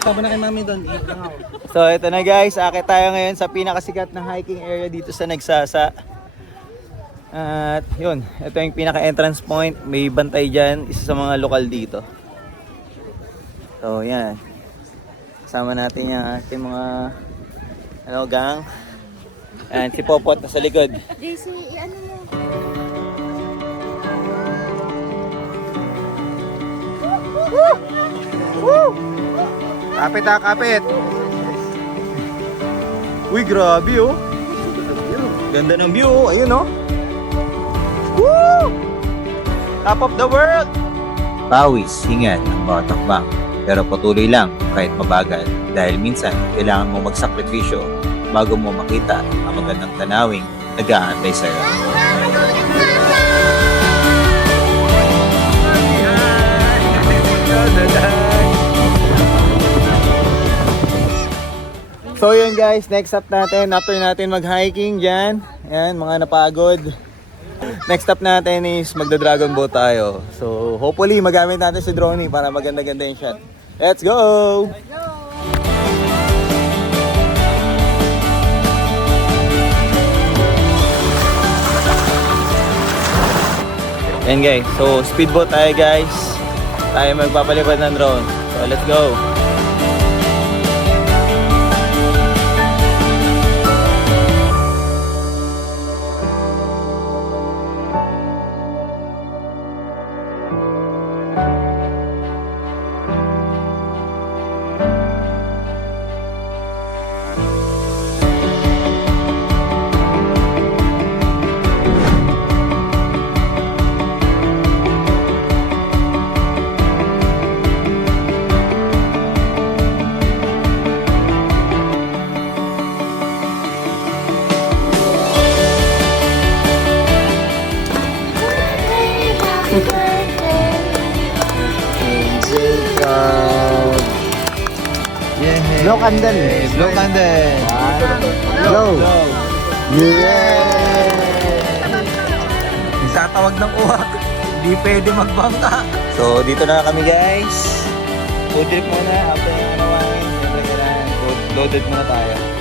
Tama na kay mami doon. So ito na guys, akit tayo ngayon sa pinakasikat na hiking area dito sa Nagsasa. At yun, ito yung pinaka entrance point. May bantay dyan, isa sa mga lokal dito. So yan, kasama natin yung ating mga gang. And si Popot na sa likod. JC, ano mo? Kapit kapit. Uy, grabe oh. Ganda ng view oh. Ayun oh. Woo! Top of the world! Pawis, hingan ang bawat takbang. Pero patuloy lang kahit mabagal. Dahil minsan, kailangan mo magsakripisyo bago mo makita ang magandang tanawing nag-aantay sa'yo. So yun guys, next stop natin after natin mag-hiking dyan. Yan, mga napagod. Next stop natin is magda-dragon boat tayo. So hopefully magamit natin si drone para maganda-ganda yung shot. Let's go! Yan guys, so speedboat tayo guys. Tayo magpapalipad ng drone. So let's go! Blow candle. Blow candle. Blow. Yeah! Tatawag ng uwak. Hindi pwede magbangka. So, dito na kami guys. Food trip muna. After yung wine, siyempre kailangan loaded muna tayo.